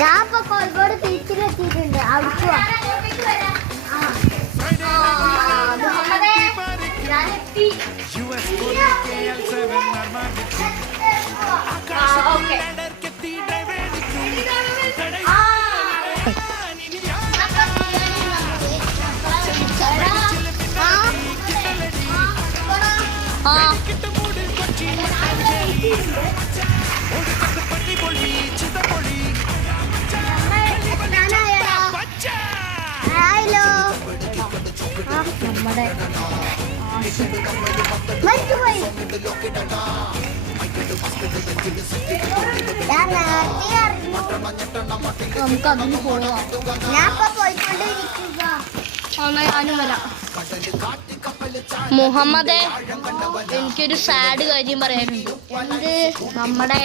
ഞാൻ ഇപ്പൊ കോഴിക്കോട് ബീച്ചിലെത്തിയിട്ടുണ്ട്. അവിടുത്തെ നമ്മുടെ നമുക്ക് അതിന് പോവാം. ഞാൻ പോയിക്കൊണ്ടിരിക്കുക. ഞാനും വരാം. മുഹമ്മദേ, എനിക്കൊരു സാഡ് കാര്യം പറയാനുണ്ട്. എന്ത്? നമ്മുടെ